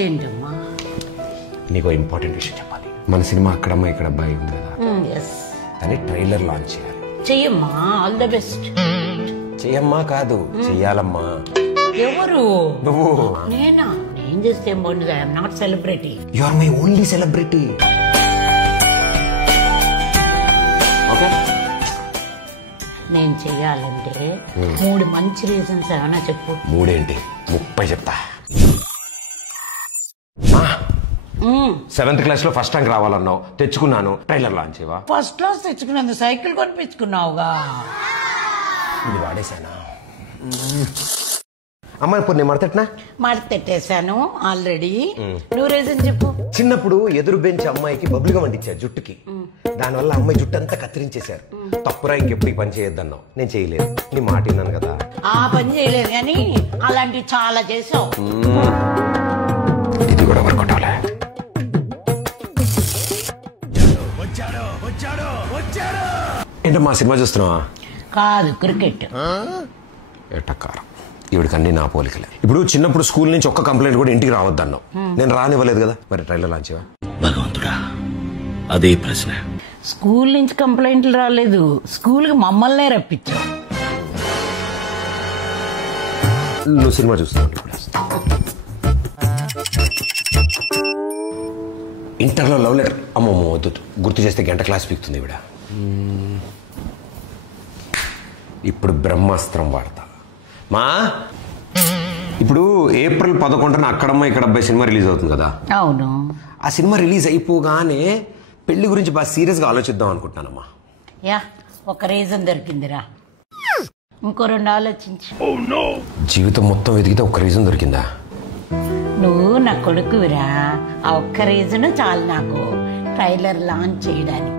ఏంటమ్మా? నీకు ఇంపార్టెంట్ విషయం చెప్పాలి. మన సినిమా అక్కడమ్మ ఇక్కడ అబ్బాయి ఉంది కదా, దాన్ని ట్రైలర్ లాంచ్ చేయాలి. చెయ్యమ్మా, ఆల్ ద బెస్ట్. చెయ్యమ్మా కాదు, చెయ్యాలమ్మా. ఎవరు? నువ్వు. నేనా? నేను చేస్తే ఏం బాగుంటుంది? I'm not celebrity. You are my only celebrity. Okay, నేను చెయ్యాలంటే 3 మంచి రీజన్స్ ఏమైనా చెప్పు. 3 ఏంటి, 30 చెప్తా. 7th క్లాస్ లో ఫస్ట్ ర్యాంక్ రావాలన్నావు, తెచ్చుకున్నాను. ట్రైలర్ లాంచ్ చేయవా? ఫస్ట్ క్లాస్ తెచ్చుకున్నందుకు సైకిల్ కొనిపించుకున్నావుగా. ఇది వాడేశానా? అమ్మ ఇప్పుడు నేను మడతెట్నా? మడతెట్టేశాను ఆల్రెడీ. నువ్వు రీజన్ చెప్పు. చిన్నప్పుడు ఎదురు బెంచ్ అమ్మాయికి బబులుగా వండించారు జుట్టుకి. దానివల్ల అమ్మాయి జుట్టు అంతా కత్తిరించేశారు. తప్పురా, ఇంకెప్పుడు ఈ పని చేయొద్దన్నావు. నేను చేయలేదు, నీ మాట విన్నాను కదా. ఆ పని చేయలేదు కానీ అలాంటివి చాలా చేసావు. ఇది కూడా వర్కౌట్ అవలే. ఏంటమ్మా సినిమా చూస్తున్నావా? కాదు, క్రికెట్. ఎట్టకారం, ఈవిడికి అన్ని నా పోలికలే. ఇప్పుడు చిన్నప్పుడు స్కూల్ నుంచి ఒక్క కంప్లైంట్ కూడా ఇంటికి రావద్దన్నావు. నేను రానివ్వలేదు కదా, మరి ట్రైలర్ లాంచ్ చేయవా? భగవంతుడా, అదే ప్రశ్న. స్కూల్ నుంచి కంప్లైంట్లు రాలేదు, స్కూల్ కి మమ్మల్నే రప్పించావు. నువ్వు సినిమా చూస్తున్నావు ఇప్పుడు. ఇంటర్లో లవ్ లెటర్. అమ్మమ్మ వద్దు, గుర్తు చేస్తే గంట క్లాస్ పీకుతుంది ఈవిడ. ఇప్పుడు బ్రహ్మాస్త్రం వాడతా. మా ఇప్పుడు April 11న అక్కడమ్మ ఇక్కడ అబ్బాయి సినిమా రిలీజ్ అవుతుంది కదా. అవును. ఆ సినిమా రిలీజ్ అయిపోగానే పెళ్లి గురించి బాగా సీరియస్గా ఆలోచిద్దాం అనుకుంటున్నానమ్మా. యా, ఒక రీజన్ దొరికిందిరా. ఇంకో 2 ఆలోచించు. జీవితం మొత్తం వెతికితే ఒక్క రీజన్ దొరికిందా? నువ్వు నా కొడుకువిరా. ఆ ఒక్క రీజన్ చాలు నాకు ట్రైలర్ లాంచ్ చేయడానికి.